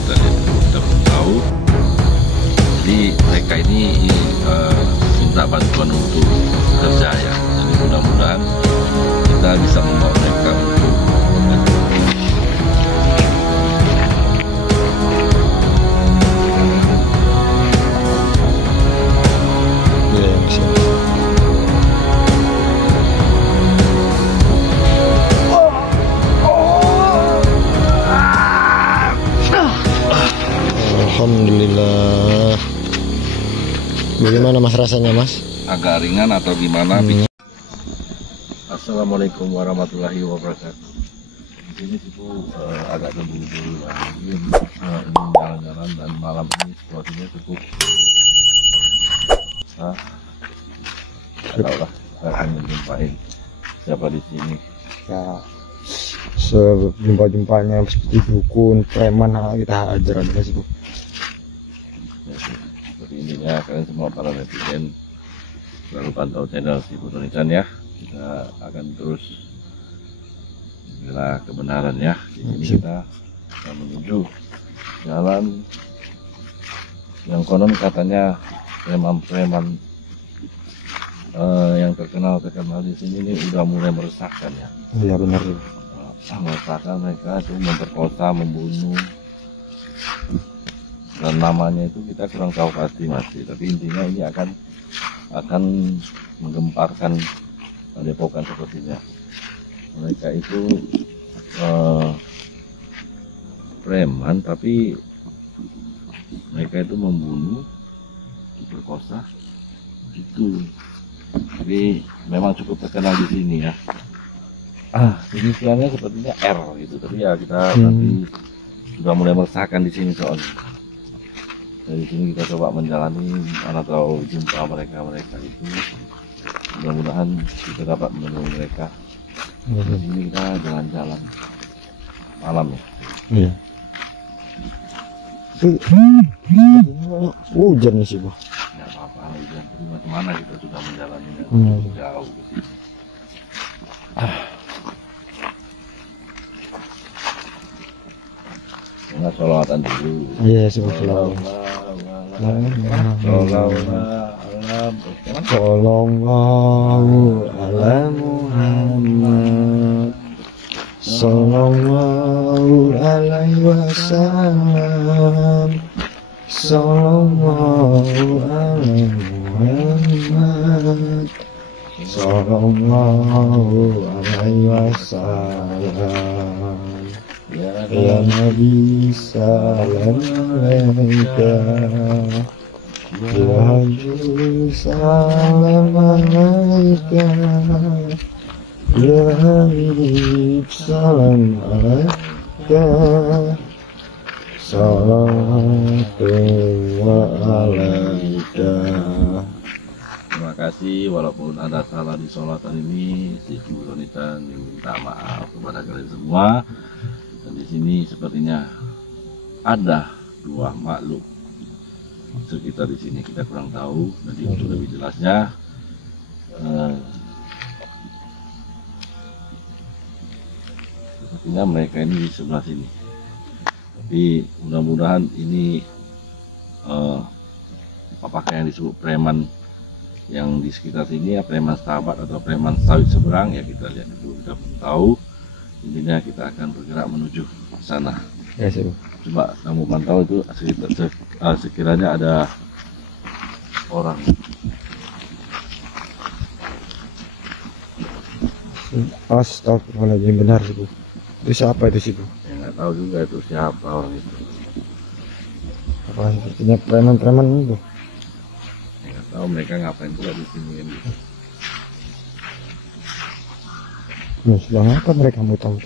kita lihat dulu, kita belum tahu. Jadi mereka ini minta bantuan untuk kerja ya. Jadi mudah-mudahan kita bisa membawa mereka untuk Alhamdulillah. Bagaimana mas rasanya mas? agak ringan atau gimana? Assalamualaikum warahmatullahi wabarakatuh. Di sini cukup agak debu-debu lagi, ini jalan-jalan dan malam ini situasinya cukup tahu lah, saya akan menjumpai siapa di sini. Ya, sejumpa-jumpanya seperti dukun, preman, kita hajar aja sih bu. Seperti intinya kalian semua para netizen selalu pantau channel si Putu Nisan ya. Kita akan terus membela kebenaran ya. Di sini kita akan menuju jalan yang konon katanya preman-preman yang terkenal di sini ini udah mulai meresahkan ya. Iya benar. Meresahkan mereka itu memperkosa, membunuh, dan namanya itu kita kurang tahu pasti masih. Tapi intinya ini akan menggemparkan Depokan sepertinya. Mereka itu preman, tapi mereka itu membunuh, diperkosa, itu. Jadi memang cukup terkenal di sini ya. Inisialnya sepertinya R gitu. Tapi ya kita nanti sudah mulai meresahkan di sini soalnya. Dari sini kita coba menjalani, mana tahu jumpa mereka itu. Mudah-mudahan kita dapat menemui mereka. Di sini kita jalan-jalan malam ya. Iya. Hujan nih sih bu. Nggak apa-apa hujan. Tapi bagaimana kita sudah menjalani jauh. Ingat sholawatan dulu. Iya sallallahu ala Muhammad sallallahu alaihi wasallam sallallahu alaihi Muhammad sallallahu alaihi wasallam. Ya Nabi salam alaika, ya Habib salam alaika, ya Habib salam alaika, salawatullah alaika. Terima kasih, walaupun ada salah di sholatan ini, si Putu Nisan minta maaf kepada kalian semua. Dan di sini sepertinya ada dua makhluk sekitar di sini, kita kurang tahu. Jadi untuk lebih jelasnya, sepertinya mereka ini di sebelah sini. Tapi mudah-mudahan ini apakah yang disebut preman yang di sekitar sini ya, preman sahabat atau preman sawit seberang ya, kita lihat dulu, kita belum tahu. Intinya kita akan bergerak menuju ke sana. Ya, sih. Coba kamu pantau itu sekiranya ada orang. Astagfirullahaladzim, benar sih bu. Itu siapa itu sih bu? Ya nggak tahu juga itu siapa orang itu. Apa sepertinya preman-preman itu? Ya nggak tahu mereka ngapain pula di sini kan. Sedang apa mereka mau tahu?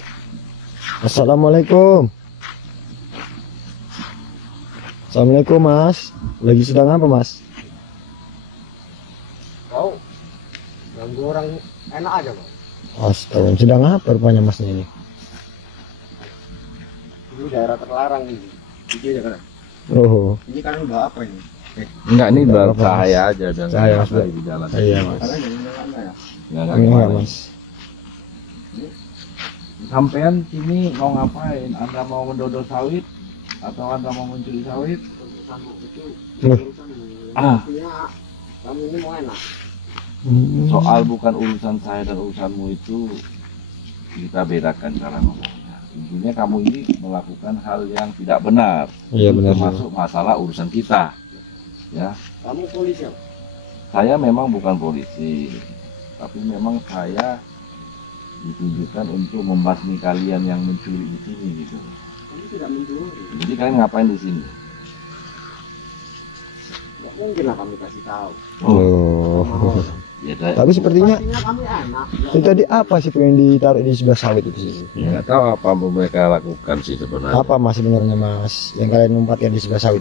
Assalamualaikum. Assalamualaikum mas. Lagi sedang apa mas? Kau ganggu orang enak aja bang. Astaga, sedang apa rupanya masnya ini? Ini daerah terlarang ini. Ini aja kan. Oh. Ini kan udah apa ini? Enggak, ini Enggak baru apa-apa, cahaya aja dan Cahaya, Mas. di jalan. Iya mas. Karena jadi mana ya? Nggak Enggak kemana. mas. Sampean sini mau ngapain? Anda mau mendodo sawit Atau Anda mau mencuri sawit? Loh. Kamu ini mau enak. Soal bukan urusan saya dan urusanmu itu kita bedakan cara ngomongnya. Intinya kamu ini melakukan hal yang tidak benar. Iya benar. Termasuk masalah urusan kita. Ya. Kamu polisi apa? Saya memang bukan polisi, tapi memang saya ditujukan untuk membasmi kalian yang mencuri di sini gitu. Kamu tidak mencuri. Jadi kalian ngapain di sini? Gak mungkin lah kami kasih tahu. Oh. Ya, Tapi sepertinya Pastinya kami enak. itu tadi apa sih yang ditaruh di sebelah sawit itu sih? nggak tahu apa mereka lakukan sih sebenarnya. Apa mas sebenarnya mas yang kalian numpatkan di sebelah sawit?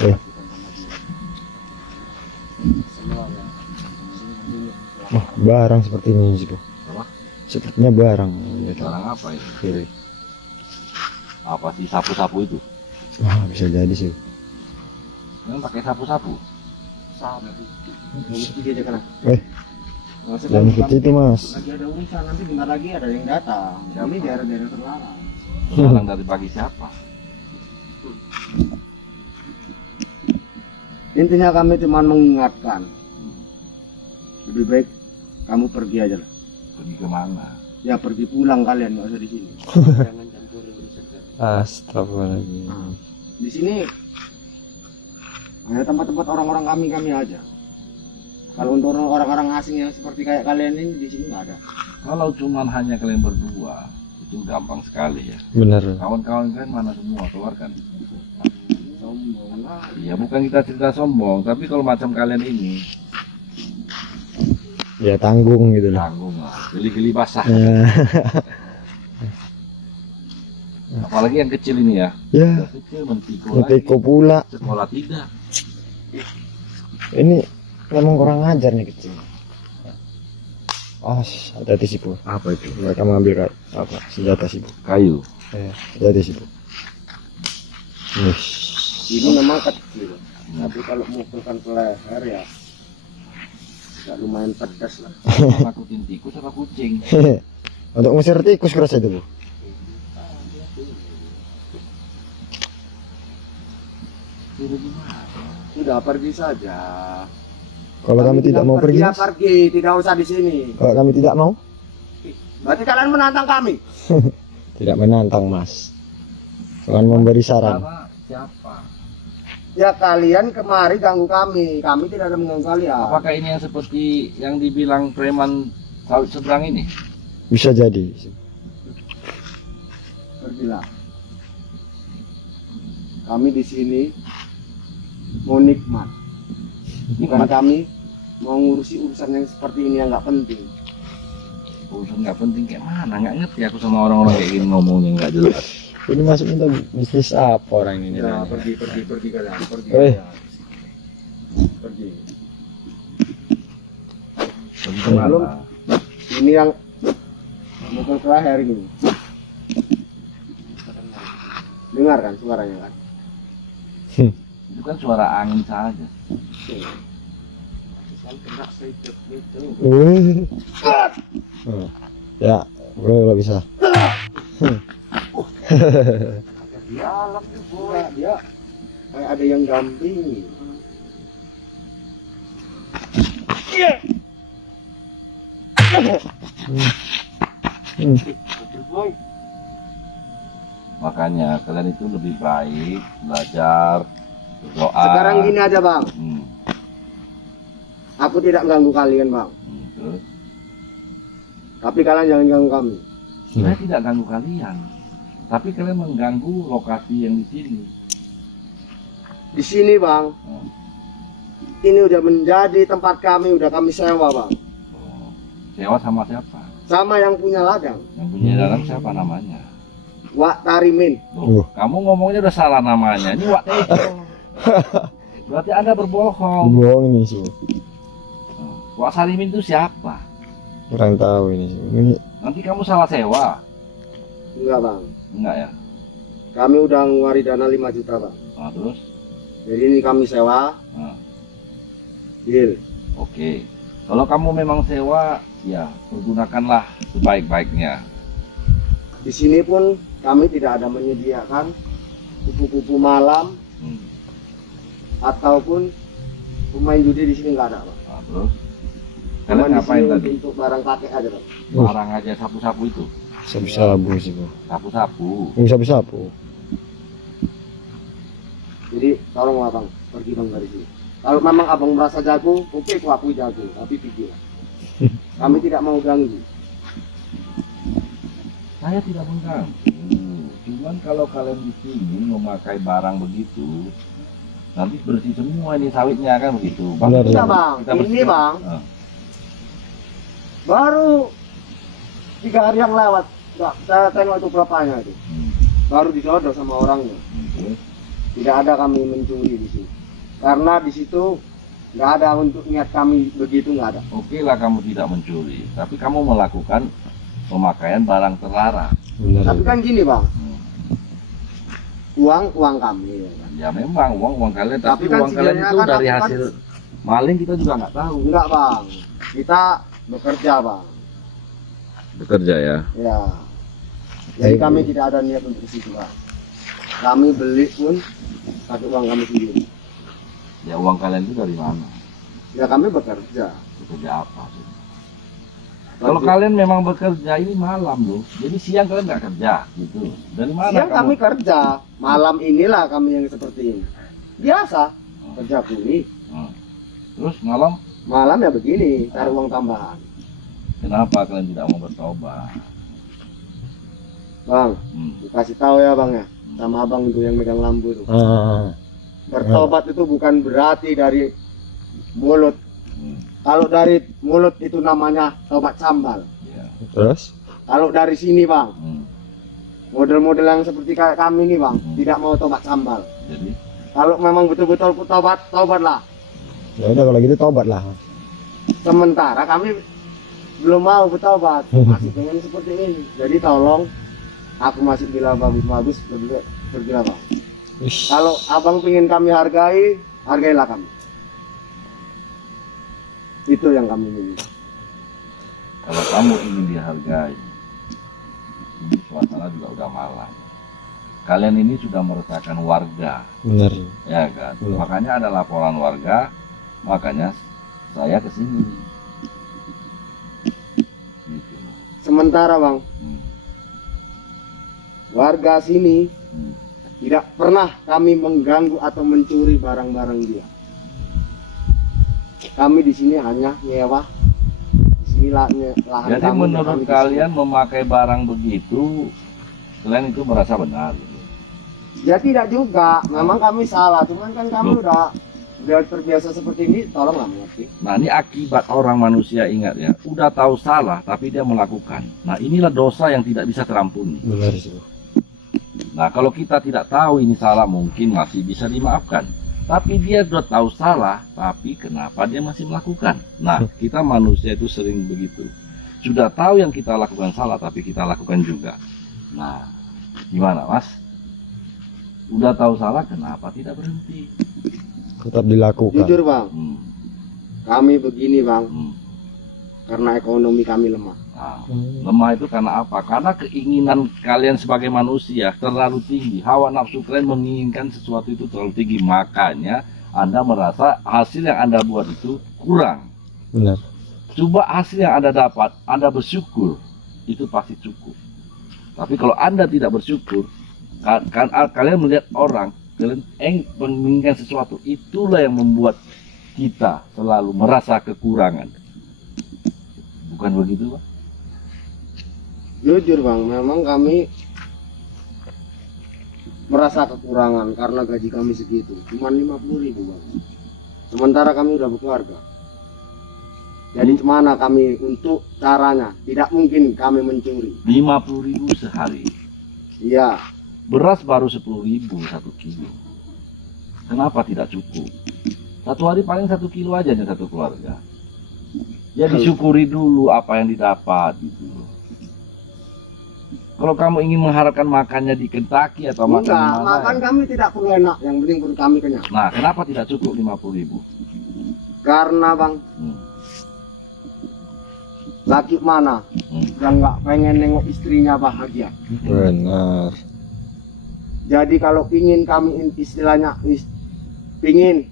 Eh. Oh, barang seperti ini sih, Bu. Apa? Sepertinya barang. Barang apa itu? Oke. Apa sih sapu-sapu itu? Wah, bisa jadi sih. Yang pakai sapu-sapu? Sabar. Dia aja kan. Jangan ikut itu mas. Lagi ada urusan, nanti bentar lagi ada yang datang. Ini daerah-daerah terlarang. Terlarang dari pagi siapa? Intinya kami cuma mengingatkan. Lebih baik kamu pergi aja lah. Pergi kemana? Ya pergi pulang kalian, nggak usah di sini. Jangan campuri urusan kami. Astagfirullahaladzim. Di sini hanya tempat-tempat orang-orang kami aja. Kalau untuk orang-orang asing yang seperti kayak kalian ini di sini nggak ada. Kalau cuma hanya kalian berdua, itu gampang sekali ya. Benar. Kawan-kawan kan mana semua keluarkan. Sombong lah. Ya bukan kita cerita sombong, tapi kalau macam kalian ini Ya tanggung gitu lah. tanggung lah, geli-geli basah. Ya. Apalagi yang kecil ini ya. Ya. Yang kecil mentiko Ngetiko lagi. pula. Sekolah tidak. Ini memang kurang ajar nih kecil. Oh, hati-hati sih Bu. Apa itu? Mereka mengambil apa senjata sih Bu. Kayu. Hati-hati sih Bu. Ini memang kecil. Tapi kalau mukulkan ke leher ya agak lumayan pedas lah. Nakutin tikus apa kucing? Untuk ngusir tikus kerasa itu Bu. Suruh gimana? Sudah pergi saja. Kalau kami tidak mau pergi, ya pergi, tidak usah di sini. kalau kami tidak mau, Berarti kalian menantang kami. tidak menantang Mas. Jangan memberi saran. Karena siapa? Ya kalian kemari ganggu kami. Kami tidak ada mengganggu kalian. Apakah ini yang seperti yang dibilang preman sawit seberang ini? Bisa jadi. Pergilah. Kami di sini mau nikmat. Bukan kami mau ngurusi urusan yang seperti ini yang nggak penting. Urusan nggak penting kayak mana? Nggak ngerti aku sama orang-orang kayak gini ngomongnya nggak jelas. Ini masuk untuk bisnis apa orang ini? Ya, pergi kalian, pergi. Eh. Pergi. Pergi Belum. kemana? Ini yang mukul ke leher ini. Dengar kan suaranya kan? Itu kan suara angin saja. Kena sedikit gitu. Ya, boleh bisa. Di alam tuh bola dia kayak ada yang dampingi. Boy, Makanya kalian itu lebih baik belajar berdoa. sekarang gini aja bang, aku tidak ganggu kalian bang, Terus, tapi kalian jangan ganggu kami. saya tidak ganggu kalian, tapi kalian mengganggu lokasi yang di sini. Di sini bang, ini udah menjadi tempat kami, udah kami sewa bang, Oh, sewa sama siapa? sama yang punya ladang, Yang punya dalam siapa namanya? Wak Tarimin. Loh, kamu ngomongnya udah salah namanya. Ini Wak Tejo. Berarti Anda berbohong. Bohong ini sih. Wak Sarimin itu siapa? Kurang tahu ini. Ini Nanti kamu salah sewa. Enggak bang, Enggak ya? kami udah ngeluarin dana 5 juta bang, Nah, terus? jadi ini kami sewa, Nah, deal. oke. Kalau kamu memang sewa, ya pergunakanlah sebaik-baiknya. Di sini pun kami tidak ada menyediakan kupu-kupu malam ataupun pemain judi di sini nggak ada, Bang. Nah, terus Cuma kalian di ngapain sini tadi? untuk barang pakai aja, Bang. Barang aja sapu-sapu itu. Sabu-sabu sih bang. Sapu-sapu. Sabu-sabu. Jadi tolong abang pergi bang dari sini. Kalau memang abang merasa jago, oke, aku jago, tapi pikir kami tidak mau ganggu. Saya tidak mengganggu. Cuman kalau kalian di sini memakai barang begitu, nanti bersih semua ini sawitnya kan begitu. Benar, Iya ya. bang, Kita ini bersihkan. bang, Ah. baru 3 hari yang lewat, saya tengok itu kelapanya itu, baru disodor sama orangnya. Oke. Tidak ada kami mencuri di sini, karena di situ nggak ada untuk niat kami begitu, nggak ada. Oke lah kamu tidak mencuri, tapi kamu melakukan pemakaian barang terlarang. Benar. Tapi kan gini bang, Hmm. uang kami, ya kan? Ya memang uang kalian, Tapi tapi kan uang kalian sebenarnya itu kan dari aku kan- hasil maling kita juga nggak tahu. Enggak bang, kita bekerja bang, Bekerja ya. ya. Jadi Baik. kami tidak ada niat untuk situ bang. Kami beli pun pakai uang kami sendiri. Ya uang kalian itu dari mana? Ya kami bekerja. Bekerja apa? Kalau kalian memang bekerja ini malam loh, jadi siang kalian nggak kerja gitu. Dari mana Siang kamu? kami kerja, malam inilah kami yang seperti ini. Biasa kerja kuli, Hmm. Terus malam malam ya begini, cari uang tambahan. kenapa kalian tidak mau bertobat? Bang, Hmm. dikasih tahu ya bang ya, sama abang itu yang megang lampu itu. Ah, Bertobat itu bukan berarti dari mulut. Hmm. Kalau dari mulut itu namanya tobat sambal. Ya. terus? Kalau dari sini bang, Hmm. model-model yang seperti kayak kami ini bang, Hmm. tidak mau tobat sambal. Jadi Kalau memang betul-betul tobat, tobatlah. Ya udah kalau gitu tobat lah. Sementara kami belum mau bertobat, masih pengen seperti ini. Jadi tolong, aku masih bilang bagus-bagus, lebih baik pergilah bang. Ish. Kalau abang pengen kami hargai, hargailah kami. Itu yang kami minta. kalau kamu ingin dihargai, ini suasana juga udah malam. Kalian ini sudah meresahkan warga, Benar. ya kan? Benar. Makanya ada laporan warga, makanya saya kesini. Gitu. Sementara bang, Hmm. warga sini Hmm. tidak pernah kami mengganggu atau mencuri barang-barang dia. Kami di sini hanya nyewa. Di sini lahan Jadi kami, menurut kami di sini. kalian memakai barang begitu, kalian itu merasa benar? Ya tidak juga, memang kami salah, cuman kan kami Loh. udah terbiasa seperti ini, tolonglah mengerti. Nah ini akibat orang manusia, ingat ya, udah tahu salah tapi dia melakukan. Nah inilah dosa yang tidak bisa terampuni. Benar sih. Nah kalau kita tidak tahu ini salah mungkin masih bisa dimaafkan. Tapi dia sudah tahu salah, tapi kenapa dia masih melakukan? Nah kita manusia itu sering begitu. Sudah tahu yang kita lakukan salah tapi kita lakukan juga. Nah gimana mas? Udah tahu salah kenapa tidak berhenti? Tetap dilakukan. Jujur bang, Hmm, kami begini bang, hmm. karena ekonomi kami lemah. Nah, lemah itu karena apa? Karena keinginan kalian sebagai manusia terlalu tinggi. Hawa nafsu kalian menginginkan sesuatu itu terlalu tinggi. Makanya Anda merasa hasil yang Anda buat itu kurang. Benar. Coba hasil yang Anda dapat, Anda bersyukur, itu pasti cukup. Tapi kalau Anda tidak bersyukur, kalian melihat orang, kalian menginginkan sesuatu, itulah yang membuat kita selalu merasa kekurangan. Bukan begitu, Pak? Jujur bang, memang kami merasa kekurangan karena gaji kami segitu, cuma 50.000 bang. Sementara kami udah berkeluarga. Jadi mana kami untuk caranya? Tidak mungkin kami mencuri. 50.000 sehari. Iya, Beras baru 10.000 1 kilo. Kenapa tidak cukup? Satu hari paling 1 kilo aja nih satu keluarga. Ya disyukuri dulu apa yang didapat gitu. Kalau kamu ingin mengharapkan makannya di Kentucky atau makan di enggak, mana? makan kami tidak perlu enak, yang penting perut kami kenyang. Nah, kenapa tidak cukup 50.000? Karena bang, Hmm. Laki mana yang nggak pengen nengok istrinya bahagia? Benar. Jadi kalau pingin kami istilahnya pingin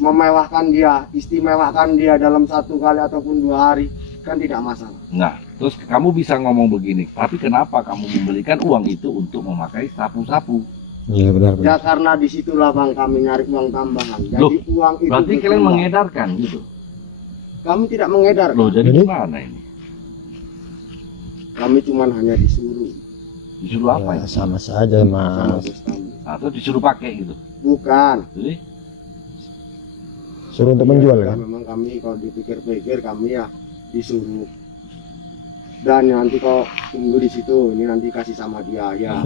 memewahkan dia, istimewahkan dia dalam 1 kali ataupun 2 hari, kan tidak masalah. Nah, terus kamu bisa ngomong begini, tapi kenapa kamu memberikan uang itu untuk memakai sapu-sapu? Iya benar. Ya karena disitulah bang kami nyari uang tambahan. Jadi Loh, uang itu berarti kalian berkembang. mengedarkan gitu? Kami tidak mengedar. Loh, jadi Jadi? gimana ini? Kami cuma hanya disuruh Disuruh apa Ya, ya? sama saja sama mas. bos kami. Atau disuruh pakai gitu? Bukan. Jadi, Suruh untuk menjual Ya, kan? memang kami kalau dipikir-pikir kami ya disuruh. Dan nanti kalau tunggu di situ, ini nanti kasih sama dia ya.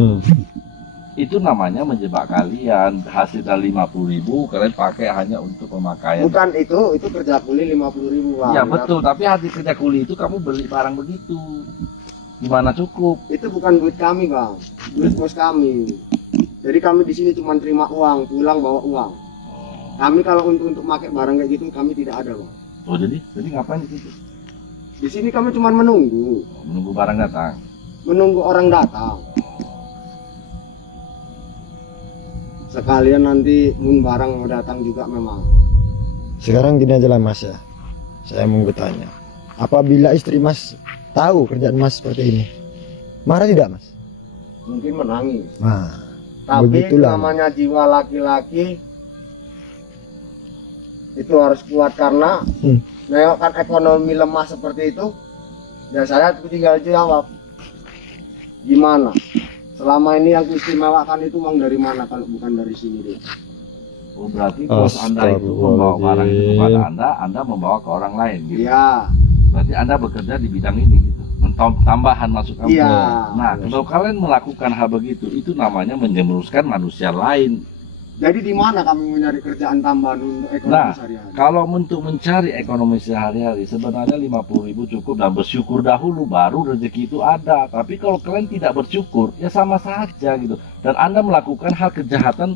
itu namanya menjebak kalian. Hasil dari 50.000 kalian pakai hanya untuk pemakaian. Bukan itu kerja kuli 50.000 bang. Ya betul, tapi hasil kerja kuli itu kamu beli barang begitu. Gimana cukup? Itu bukan duit kami bang, duit bos kami. Jadi kami di sini cuma terima uang, pulang bawa uang. Kami kalau untuk pakai barang kayak gitu kami tidak ada bang. Oh jadi ngapain di situ? Di sini kami cuma menunggu Menunggu barang datang. orang datang. Sekalian nanti barang mau datang juga memang. Sekarang gini aja lah mas ya. Saya mau bertanya. Apabila istri mas tahu kerjaan mas seperti ini, marah tidak mas? Mungkin menangis. Nah, Tapi begitulah. namanya jiwa laki-laki itu harus kuat karena nengokkan ekonomi lemah seperti itu. Dan saya tinggal jawab, gimana? Selama ini yang istimewakan itu uang dari mana kalau bukan dari sini deh? Oh berarti bos Anda itu membawa barang itu kepada Anda membawa ke orang lain gitu. Iya, Berarti Anda bekerja di bidang ini gitu. Tambahan masuk kamu. Iya. Nah, kalau kalian melakukan hal begitu, itu namanya menjemuruskan manusia lain. jadi di mana kami mencari kerjaan tambahan untuk ekonomi Nah, sehari-hari? kalau untuk mencari ekonomi sehari-hari, sebenarnya 50.000 cukup dan bersyukur dahulu, baru rezeki itu ada. Tapi kalau kalian tidak bersyukur, ya sama saja gitu. Dan Anda melakukan hal kejahatan,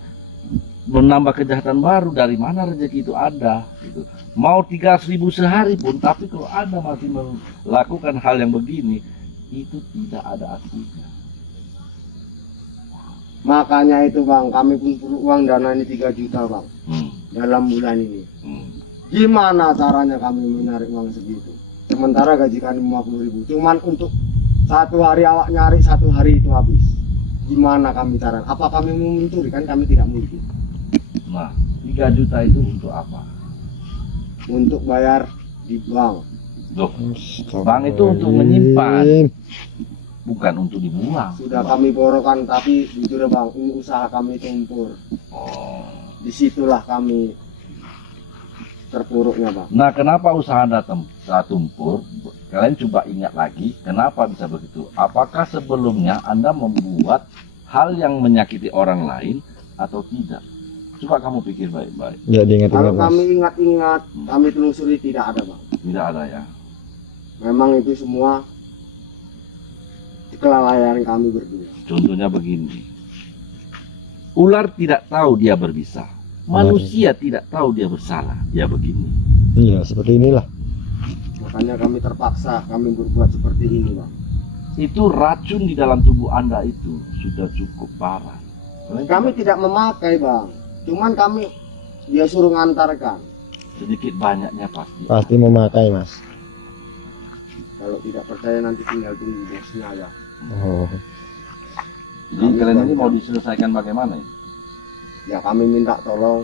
menambah kejahatan baru, dari mana rezeki itu ada gitu. Mau 300.000 sehari pun, tapi kalau Anda masih melakukan hal yang begini, itu tidak ada artinya. Makanya itu bang, kami pun perlu uang dana ini 3 juta bang dalam bulan ini. Gimana caranya kami mencari uang segitu? Sementara gaji kami 50.000, cuman untuk 1 hari awak nyari 1 hari itu habis. Gimana kami cara? Apa kami mau mencuri? Kan kami tidak mungkin. Nah, 3 juta itu untuk apa? Untuk bayar di bank. Loh, bank itu untuk menyimpan, bukan untuk dibuang. Sudah kami borokan, tapi jujur ya bang, ini usaha kami tumpur. Oh. Disitulah kami terpuruknya bang. Nah, kenapa usaha Anda tumpur? Kalian coba ingat lagi, kenapa bisa begitu? Apakah sebelumnya Anda membuat hal yang menyakiti orang lain atau tidak? Coba kamu pikir baik-baik. Ya diingat-ingat Kalau mas. kami ingat-ingat, kami telusuri tidak ada bang. Tidak ada ya. Memang itu semua kelalaian kami berdua. Contohnya begini. Ular tidak tahu dia berbisa. Manusia tidak tahu dia bersalah. Dia begini. Iya seperti inilah. Makanya kami terpaksa kami berbuat seperti ini bang. Itu racun di dalam tubuh Anda itu sudah cukup parah. Kami tidak memakai bang, cuman kami dia suruh ngantarkan. Sedikit banyaknya pasti. Pasti memakai mas. Kalau tidak percaya nanti tinggal tunggu bosnya ya. Oh. Jadi kalian ini mau diselesaikan bagaimana? Ya kami minta tolong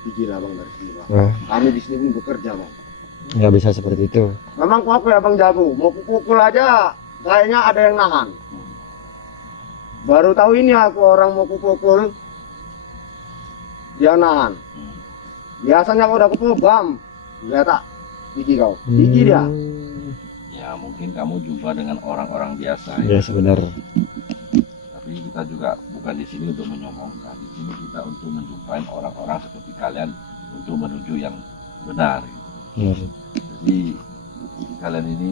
pergi lah bang dari sini bang. Nah, Kami di sini pun bekerja bang. nggak bisa seperti itu. Memang kuat ya bang jago, mau pukul aja kayaknya ada yang nahan. Baru tahu ini aku orang mau pukul dia nahan. Biasanya kalau udah pukul bam, dia tak gigi kau, gigi dia. Ya mungkin kamu jumpa dengan orang-orang biasa Ya sebenarnya. Tapi kita juga bukan di sini untuk menyombongkan. Di sini kita untuk menjumpai orang-orang seperti kalian untuk menuju yang benar. Benar. Jadi kalian ini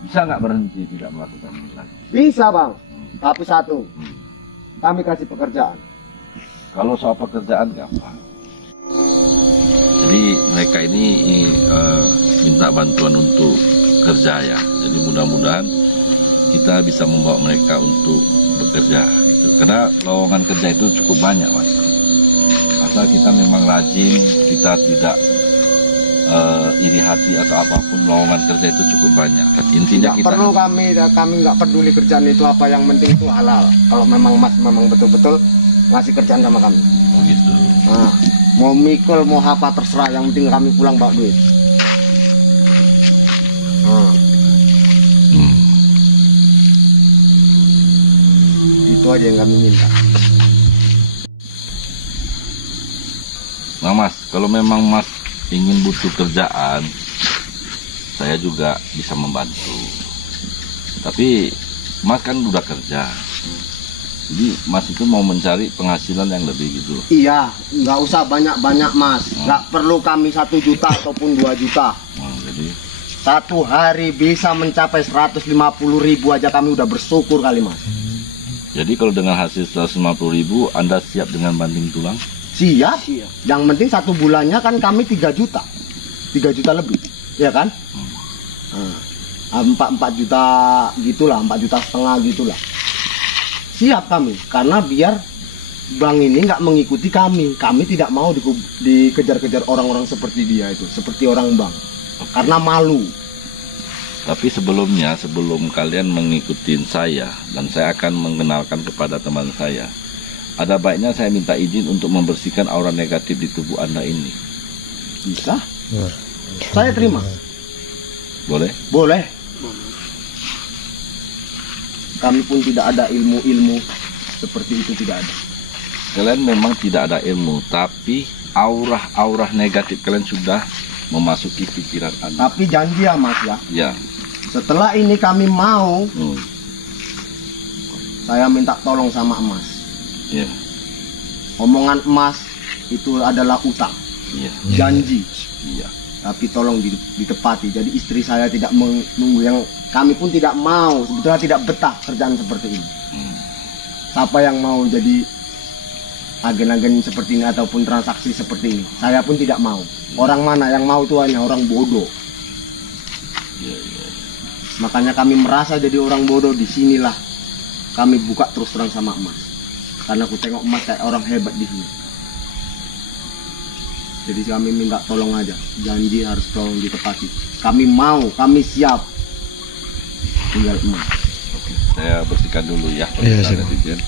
bisa nggak berhenti tidak melakukan ini lagi? Bisa bang, tapi satu, kami kasih pekerjaan. Kalau soal pekerjaan gampang. Jadi mereka ini minta bantuan untuk bekerja ya. Jadi mudah-mudahan kita bisa membawa mereka untuk bekerja gitu. Karena lowongan kerja itu cukup banyak Mas. Asal kita memang rajin, kita tidak iri hati atau apapun, lowongan kerja itu cukup banyak. Intinya Nggak kita perlu kami nggak peduli kerjaan itu apa, yang penting itu halal. Kalau memang Mas memang betul-betul ngasih kerjaan sama kami. begitu. Nah, mau mikul mau apa terserah, yang penting kami pulang bawa duit. Nah, itu aja yang kami minta. Nah Mas, kalau memang Mas ingin butuh kerjaan, saya juga bisa membantu. Tapi Mas kan udah kerja, jadi Mas itu mau mencari penghasilan yang lebih gitu. Iya, nggak usah banyak-banyak Mas. Nggak perlu kami 1 juta ataupun 2 juta. Jadi Satu hari bisa mencapai 150.000 aja kami udah bersyukur kali Mas. jadi kalau dengan hasil 150.000, Anda siap dengan banting tulang? Siap. Yang penting 1 bulannya kan kami 3 juta. 3 juta lebih, ya kan? 4 juta gitulah, 4,5 juta gitulah. Siap kami, karena biar bank ini nggak mengikuti kami. Kami tidak mau dikejar-kejar orang-orang seperti dia itu, seperti orang bank. Karena malu. Tapi sebelumnya, sebelum kalian mengikuti saya, dan saya akan mengenalkan kepada teman saya, ada baiknya saya minta izin untuk membersihkan aura negatif di tubuh Anda ini. Bisa? Saya terima. Boleh? Boleh. Kami pun tidak ada ilmu-ilmu seperti itu, tidak ada. Kalian memang tidak ada ilmu, tapi aura-aura negatif kalian sudah memasuki pikiran Anda. Tapi janji ya Mas ya, Ya. setelah ini kami mau, saya minta tolong sama Mas. Ya. Omongan Emas itu adalah utang, Iya. janji. Iya. Tapi tolong ditepati. Jadi istri saya tidak menunggu, yang kami pun tidak mau, sebetulnya tidak betah kerjaan seperti ini. Siapa yang mau jadi agen-agen seperti ini ataupun transaksi seperti ini? Saya pun tidak mau. Orang mana yang mau, itu hanya orang bodoh. Iya. Iya. Makanya kami merasa jadi orang bodoh. Disinilah kami buka terus terang sama Emas. Karena aku tengok Emas kayak orang hebat di sini. Jadi kami minta tolong aja, janji harus tolong ditepati. Kami mau, kami siap. Tinggal Emas. Oke, saya bersihkan dulu ya. Iya, siap. Netizen.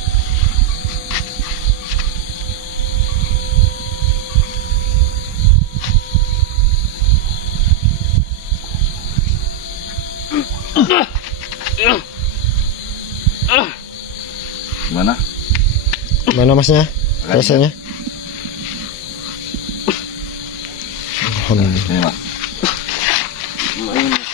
Gimana? Mana Masnya? Rasanya? Alhamdulillah. Ini Mas.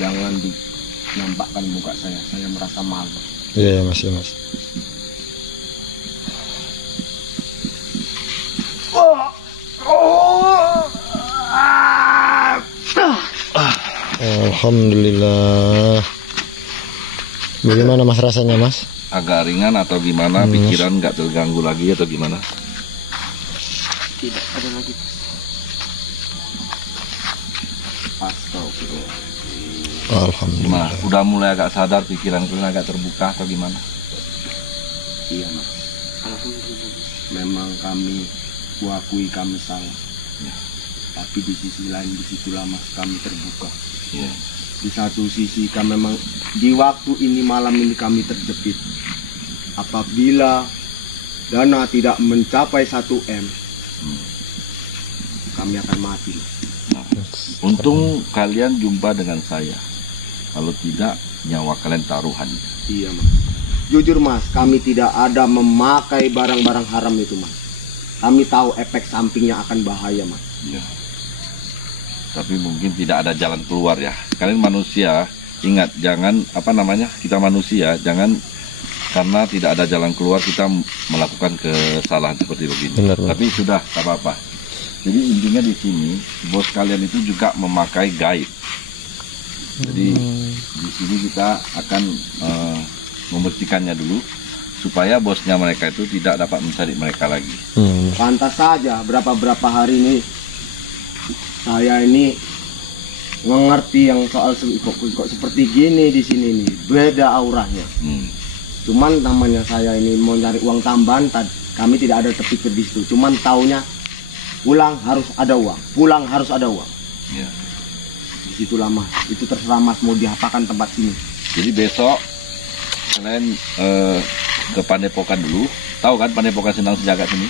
Jangan dinampakkan muka saya merasa malu. Iya, Mas, ya, Mas. Alhamdulillah. Bagaimana Mas rasanya Mas? Agak ringan atau gimana? Pikiran nggak terganggu lagi atau gimana? Tidak ada lagi. Astagfirullah. Alhamdulillah. Gimana? Udah mulai agak sadar, pikiran kalian agak terbuka atau gimana? Iya Mas. Alhamdulillah. Memang kami kuakui kami salah. Ya. Tapi di sisi lain, disitulah Mas kami terbuka. Ya. Di satu sisi kami memang di waktu ini, malam ini kami terjepit. Apabila dana tidak mencapai 1 M, kami akan mati. Nah, untung kalian jumpa dengan saya. Kalau tidak, nyawa kalian taruhan. Iya Mas. Jujur Mas, kami tidak ada memakai barang-barang haram itu Mas. Kami tahu efek sampingnya akan bahaya Mas. Ya. Tapi mungkin tidak ada jalan keluar ya. Kalian manusia, ingat jangan kita manusia, jangan karena tidak ada jalan keluar kita melakukan kesalahan seperti begini. Benar, Tapi sudah tak apa-apa. Jadi intinya di sini bos kalian itu juga memakai gaib. Jadi di sini kita akan membersihkannya dulu supaya bosnya mereka itu tidak dapat mencari mereka lagi. Pantas saja berapa hari ini saya ini mengerti yang soal kok seperti gini di sini nih, beda auranya. Cuman namanya saya ini mau cari uang tambahan, kami tidak ada terpikir di situ. Cuman taunya pulang harus ada uang, pulang harus ada uang. Ya. Disitulah Mas, itu terserah Mas mau diapakan tempat sini. Jadi besok kalian ke Pandepokan dulu. Tahu kan Pandepokan Sendang Sejagat sini?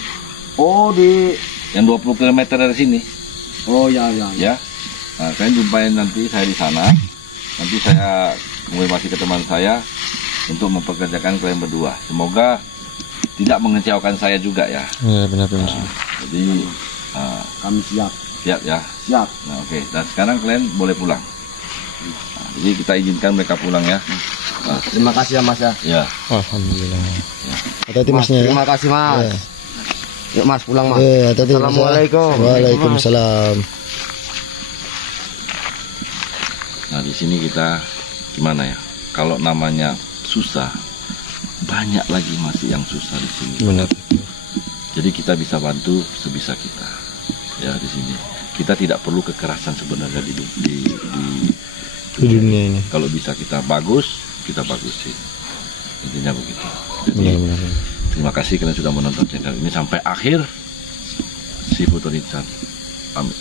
Oh, di Yang 20 km dari sini. Oh ya. Ya. Nah, kalian jumpain nanti saya di sana. Nanti saya mengonfirmasi ke teman saya untuk mempekerjakan kalian berdua. Semoga tidak mengecewakan saya juga ya. Ya benar. Jadi kami siap. siap ya. Siap. Nah, oke. Dan sekarang kalian boleh pulang. Nah, jadi kita izinkan mereka pulang ya. Nah, Terima kasih ya Mas ya. ya. Alhamdulillah. Ya. Hati-hati Mas, Masnya ya. terima kasih Mas. Ya. Yuk Mas pulang Mas. Hati-hati Mas, ya. Assalamualaikum. Waalaikumsalam. Nah, di sini kita gimana ya? Kalau namanya susah, banyak lagi masih yang susah di sini. Benar. Jadi kita bisa bantu sebisa kita. Ya, di sini. Kita tidak perlu kekerasan sebenarnya di dunia ini. Kalau bisa kita bagus, kita bagusin. Intinya begitu. Jadi, Benar. terima kasih kalian sudah menonton channel ini sampai akhir. Si Putu Rincan. Amin.